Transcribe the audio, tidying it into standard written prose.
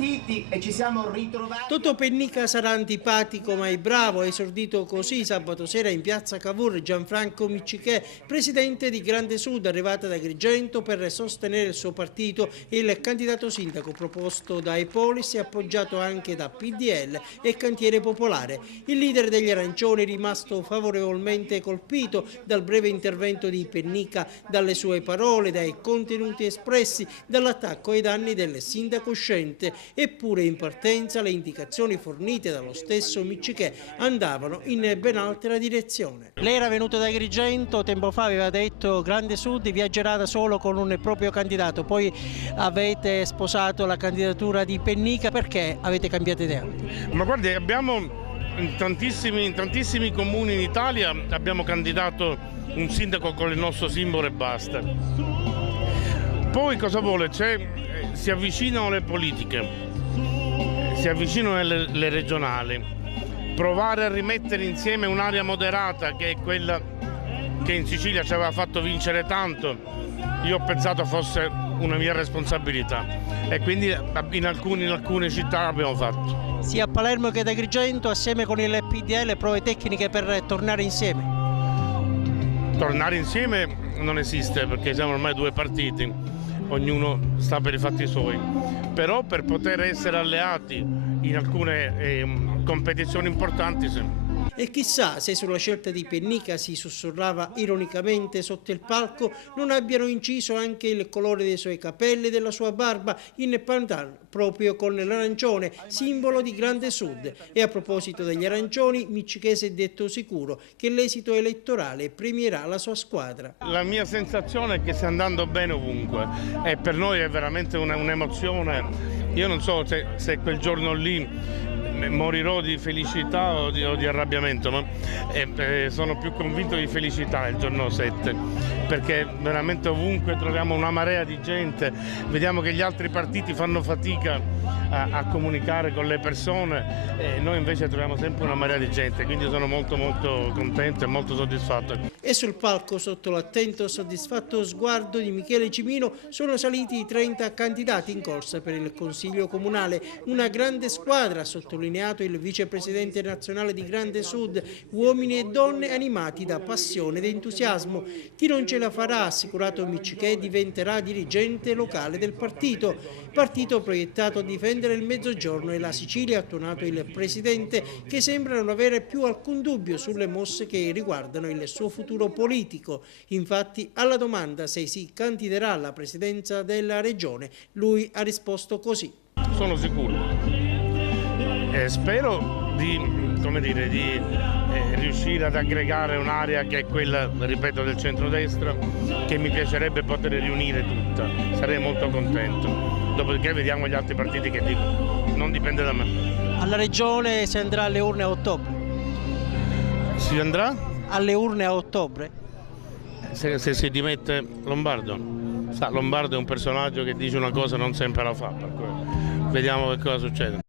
partiti e ci siamo ritrovati. Totò Pennica sarà antipatico ma è bravo, ha esordito così sabato sera in piazza Cavour Gianfranco Miccichè, presidente di Grande Sud, arrivata da Agrigento per sostenere il suo partito e il candidato sindaco proposto da Epolis e appoggiato anche da PDL e Cantiere Popolare. Il leader degli arancioni è rimasto favorevolmente colpito dal breve intervento di Pennica, dalle sue parole, dai contenuti espressi, dall'attacco ai danni del sindaco uscente, eppure in partenza le indicazioni fornite dallo stesso Miccichè andavano in ben altra direzione. Lei era venuto da Agrigento, tempo fa aveva detto Grande Sud viaggerà da solo con un proprio candidato, poi avete sposato la candidatura di Pennica, perché avete cambiato idea? Ma guardi, abbiamo in tantissimi comuni in Italia abbiamo candidato un sindaco con il nostro simbolo e basta. Poi cosa vuole? Si avvicinano le politiche, si avvicinano le regionali, provare a rimettere insieme un'area moderata che è quella che in Sicilia ci aveva fatto vincere tanto, io ho pensato fosse una mia responsabilità e quindi in alcune città abbiamo fatto. Sia a Palermo che ad Agrigento, assieme con il PDL, prove tecniche per tornare insieme? Tornare insieme non esiste perché siamo ormai due partiti, ognuno sta per i fatti suoi, però per poter essere alleati in alcune competizioni importanti sì. E chissà se sulla scelta di Pennica, si sussurrava ironicamente sotto il palco, non abbiano inciso anche il colore dei suoi capelli e della sua barba in pandan, proprio con l'arancione, simbolo di Grande Sud. E a proposito degli arancioni, Miccichè si è detto sicuro che l'esito elettorale premierà la sua squadra. La mia sensazione è che stia andando bene ovunque e per noi è veramente un'emozione. Io non so se quel giorno lì morirò di felicità o di arrabbiamento, ma sono più convinto di felicità il giorno 7, perché veramente ovunque troviamo una marea di gente, vediamo che gli altri partiti fanno fatica a comunicare con le persone e noi invece troviamo sempre una marea di gente, quindi sono molto contento e molto soddisfatto. E sul palco, sotto l'attento e soddisfatto sguardo di Michele Cimino, sono saliti i 30 candidati in corsa per il Consiglio Comunale, una grande squadra, ha sottolineato il vicepresidente nazionale di Grande Sud, uomini e donne animati da passione ed entusiasmo. Chi non ce la farà, ha assicurato Miccichè, diventerà dirigente locale del partito proiettato a difendere il Mezzogiorno e la Sicilia, ha tuonato il presidente, che sembra non avere più alcun dubbio sulle mosse che riguardano il suo futuro politico. Infatti, alla domanda se si candiderà alla presidenza della regione, lui ha risposto così. Sono sicuro e spero di riuscire ad aggregare un'area che è quella, ripeto, del centrodestra, che mi piacerebbe poter riunire tutta, sarei molto contento. Dopodiché vediamo gli altri partiti che dicono, non dipende da me. Alla regione si andrà alle urne a ottobre? Si andrà? Alle urne a ottobre? Se si dimette Lombardo. Sa, Lombardo è un personaggio che dice una cosa e non sempre la fa, per cui vediamo che cosa succede.